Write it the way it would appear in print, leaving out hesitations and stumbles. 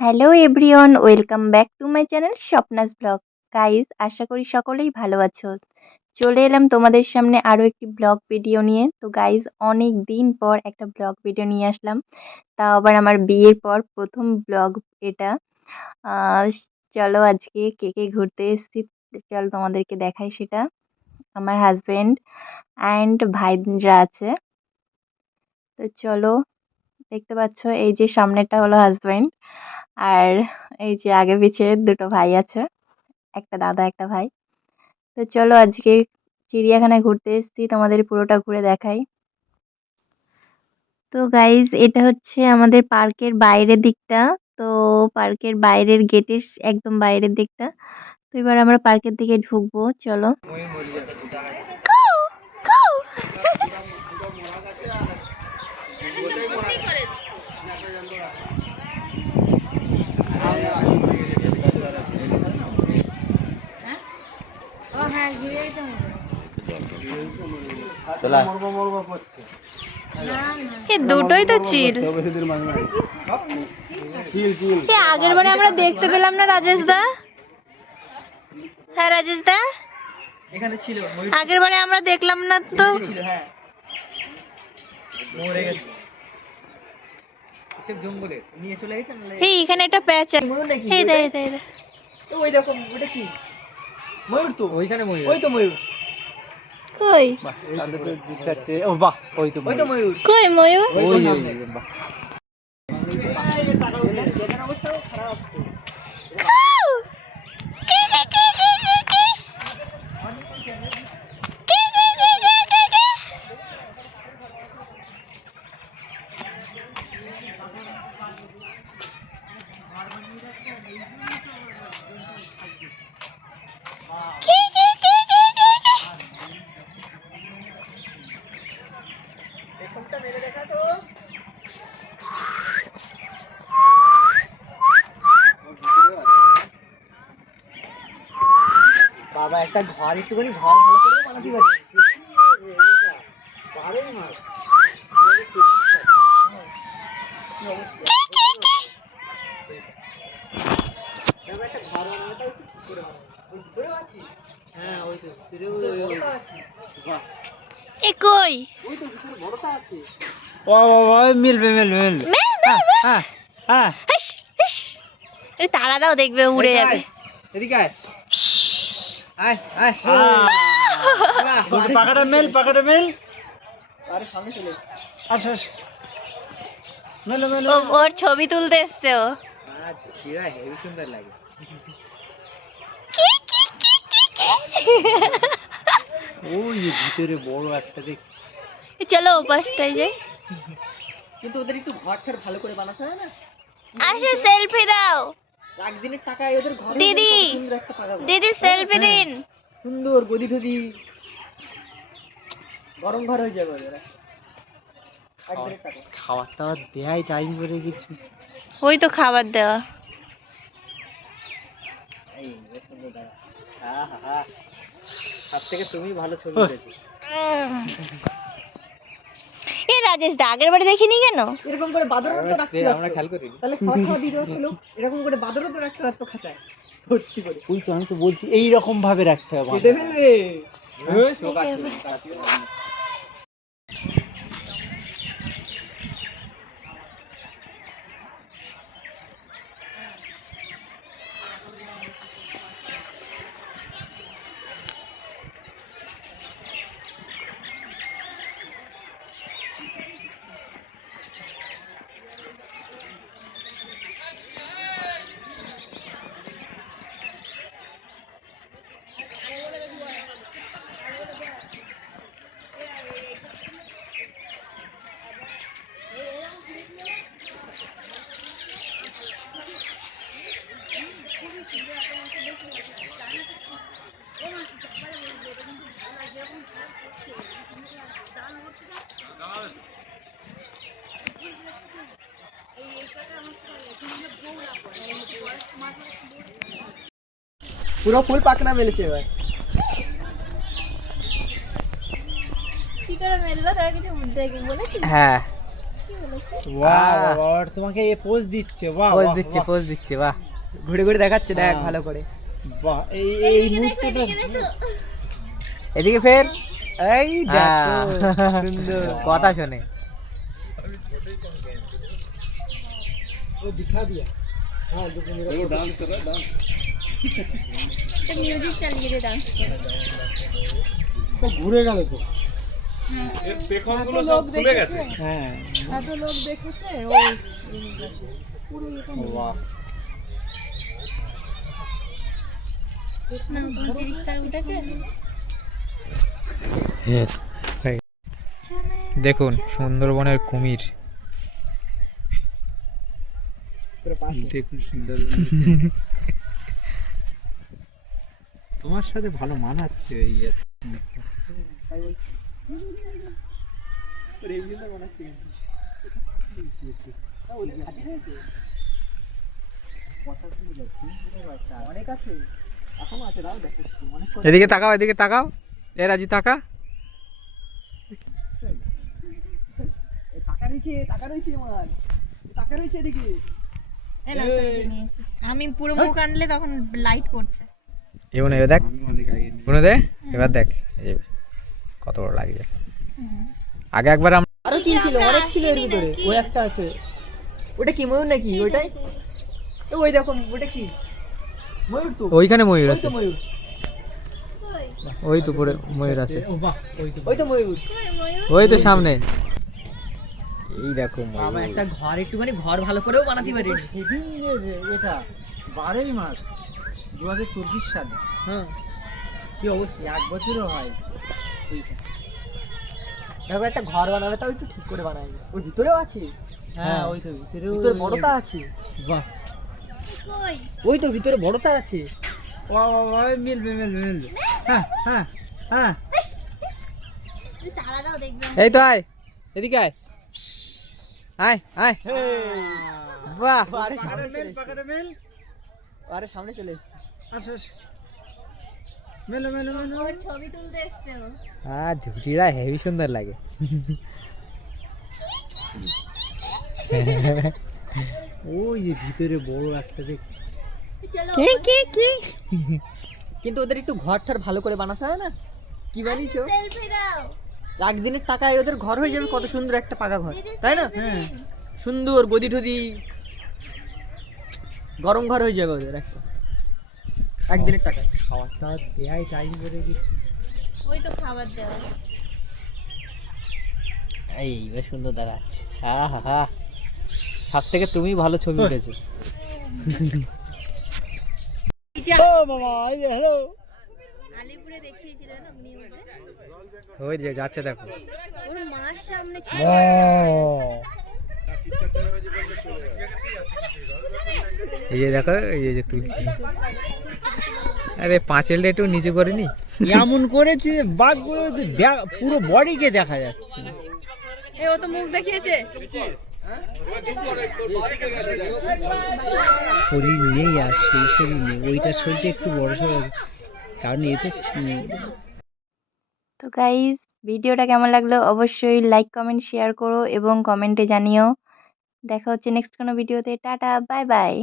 Hello everyone, welcome back to my channel Swapna's blog. Guys, আশা করি সকলেই ভালো আছো। চলে এলাম তোমাদের সামনে আরও একটি ব্লগ ভিডিও নিয়ে। তো গাইস, অনেক দিন পর একটা ব্লগ ভিডিও নিয়ে আসলাম, তাও আবার আমার বিয়ের পর প্রথম ব্লগ এটা। আহ, চলো আজকে কে কে ঘুরতে এসেছি, চলো তোমাদেরকে দেখাই সেটা। আমার হাজবেন্ড অ্যান্ড ভাইরা আছে। তো চলো, দেখতে পাচ্ছ এই যে সামনেটা হলো হাজবেন্ড, আর এই যে আগে পিছে দুটো ভাই আছে, একটা দাদা একটা ভাই। তো চলো আজকে চিড়িয়াখানায় ঘুরতে এসেছি, তোমাদের পুরোটা ঘুরে দেখাই। তো গাইজ, এটা হচ্ছে আমাদের পার্কের বাইরের দিকটা। তো পার্কের বাইরের গেটের একদম বাইরের দিকটা। তো এবার আমরা পার্কের দিকে ঢুকবো, চলো। দুটোই তো চিল। আগের বারে আমরা দেখতে পেলাম না রাজেশ দা। হ্যাঁ রাজেশ দা, এখানে ছিল আগের বারে আমরা দেখলাম না তো। হ্যাঁ মরে গেছে এসব জঙ্গলে নিয়ে চলে গেছে না। এই এখানে একটা প্যাচ আছে। ময়ূর নাকি? এই দে দে দে। ওই দেখো ওটা কি ময়ূর? তো ওইখানে ময়ূর, ওই তো ময়ূর। কই তাহলে তো দু চারটে। ও বাহ, ওই তো ময়ূর। কই ময়ূর? ওই বাহ, এদের অবস্থাও খারাপ। এখনটা মেরে দেখা তো। বাবা একটা ঘর, একটুখানি ঘর ভালো করে বানাতে পারছি। 12 মাস একটা ঘর বানানোটা একটু ঠিক করে বানাবো। ওই ভিতরেও আছি। হ্যাঁ ওই তো ভিতরেও আছে। বাহ, এ কই? ওই তো ভিতরে বড়টা আছে। ও মিলবে মিলবে মিলবে। হ্যাঁ হ্যাঁ, হিস, হিস। এই তারা দাও, দেখবে উড়ে যাবে। এদিকে আয় আয় আয়। পাকাটা মেল পাকাটা মেল। আরে সামনে চলে এসেছে। আস আস, মেলো মেলো। ওর ছবি তুলতে এসছে ও। আচ্ছা, চিরা হেভি সুন্দর লাগে। ওই যে ভিতরে বড় একটা দেখছি। চলো ও পাশটায় যাই। কিন্তু ওদের একটু ঘরটার ভালো করে বানাতে হয় না? আসো সেলফি দাও। একদিনের টাকায় ওদের ঘরে দিদি, সুন্দর একটা পাকা ঘর। দিদি সেলফি দিন। সুন্দর গদি টদি, গরম ঘর হয়ে যাবে ওদের একদিনের টাকায়। খাবার টাবার দেয় টাইম করে কিছু। ওই তো খাবার দেওয়া। এই সুন্দর দাঁড়া। হ্যাঁ হ্যাঁ, সব থেকে তুমি ভালো ছবি উঠেছো। এ রাজেশ দা, আগের বারে দেখিনি কেন? এরকম করে বাদরও তো রাখতে পারতো। আমরা খেয়াল করি। তাহলে খাওয়া দিয়ে দেওয়া হলো। এরকম করে বাদরও তো রাখতে পারতো খাঁচায় ভর্তি করে। ওই তো আমি তো বলছি এই রকম ভাবে রাখতে হবে। কেটে ফেলবে। পুরো ফুল পাকনা মেলেছে এবার। কি করে মেললো তারা কিছু দেখে বলেছি? হ্যাঁ, কি বলেছে? বাহ বাবা, ওর তোমাকে এ পোজ দিচ্ছে, বাহ পোজ বাহ, দিচ্ছে বাহ, পোজ দিচ্ছে, বাহ ঘুরে ঘুরে দেখাচ্ছে, দেখ হ্যাঁ। ভালো করে। বাহ, এই মুহূর্তটা এদিকে ফের, এই দেখো হ্যাঁ। সুন্দর। কথা শোনে। ও দিখা দিয়া। হ্যাঁ, মিউজিক চালিয়ে দিয়ে ডান্স করে। তো ঘুরে গেল তো। পেখমগুলো সব খুলে গেছে। হ্যাঁ, এত লোক দেখেছে ও পুরো এটা বাহ, না, তোমার 30 টাকা উঠেছে? দেখুন সুন্দরবনের কুমির। দেখুন সুন্দর। তোমার সাথে ভালো মানাচ্ছে এই অনেক আছে, এখনো আছে, দাও দেখো অনেক। এদিকে তাকাও, এদিকে তাকাও, এ রাজি তাকা। টাকা রয়েছে, টাকা রয়েছে, আমার টাকা রয়েছে এদিকে। এই নাও, selfie নিয়েছি। আমি পুরো মুখ আনলে তখন লাইট পড়ছে। এবার দেখ, শুনে দে, এবার দেখ এই যে কত বড় লাগছে। আগে একবার আমরা আরো চিল ছিল, অনেক ছিল এর ভিতরে। ওই একটা আছে, ওটা কি ময়ূর নাকি? ওইটাই, ওই দেখো ওটা কি ময়ূর? তো ওইখানে ময়ূর আছে, ময়ূর ওই তো পরে ময়ূর আছে, ওই তো ময়ূর, ওই তো সামনে। এই দেখো বাবা, একটা ঘর, একটুখানি ঘর ভালো করেও বানাতে পারি। সেদিনের এটা 12ই মার্চ 2024 সালে। হ্যাঁ, কি অবস্থা, 1 বছরও হয়। দেখো একটা ঘর বানাবে, তাও একটু ঠিক করে বানাবে। ওর ভিতরেও আছে, হ্যাঁ, ওই তো ভিতরে ভিতরে বড়টা আছে। বাহ, কই? ওই তো ভিতরে বড়টা আছে। বাহ বাহ বাহ, মিলবে মিলবে মিলবে। হ্যাঁ হ্যাঁ হ্যাঁ, তুই তাড়া দাও, দেখবে। এই তো আয়, এদিকে আয়, আয় আয়, বাহ, পাকাটা মেল, পাকাটা মেল। আরে সামনে চলে এসেছে। আসো আসো, মেলো মেলো মেলো। ওর ছবি তুলতে এসছে ও। ঝুটিরা হেভি সুন্দর লাগে। ওই যে ভিতরে বড় একটা দেখছি। চলো। কিন্তু ওদের একটু ঘর ঠর ভালো করে বানাতে হয় না? কি বানিয়েছো? সেলফি দাও। একদিনের টাকায় ওদের ঘর হয়ে যাবে, কত সুন্দর একটা পাকা ঘর, দিদি, তাই না? selfie দিন। সুন্দর গদি টদি, গরম ঘর হয়ে যাবে ওদের একটা একদিনের টাকায়। খাওয়াটা দেয়াই টাইম করে গেছি। ওই তো খাবার দেওয়া। এইবার সুন্দর দেখাচ্ছে। হা হা হা, সব থেকে তুমি ভালো ছবি উঠেছো। এই যে ও মামা, এই যে হ্যালো। আলিপুরে দেখিয়েছিল না নিউজে, ওই যে যাচ্ছে দেখো। ওর মার সামনে ছিল। এই যে দেখো, এই যে তুলছি। আরে পাঁচেলটা একটু নিচু করেনি? এমন করেছে যে বাঘগুলো তো পুরো বডিকে দেখা যাচ্ছে। এ ও তো মুখ দেখিয়েছে। শরীর নেই, আর সেই শরীর নেই, ওইটার শরীরটা একটু বড় সড়ো, কারণ এতে তো গাইস, ভিডিওটা কেমন লাগলো অবশ্যই লাইক কমেন্ট শেয়ার করো এবং কমেন্টে জানিও। দেখা হচ্ছে নেক্সট কোনো ভিডিওতে। Tata, bye bye.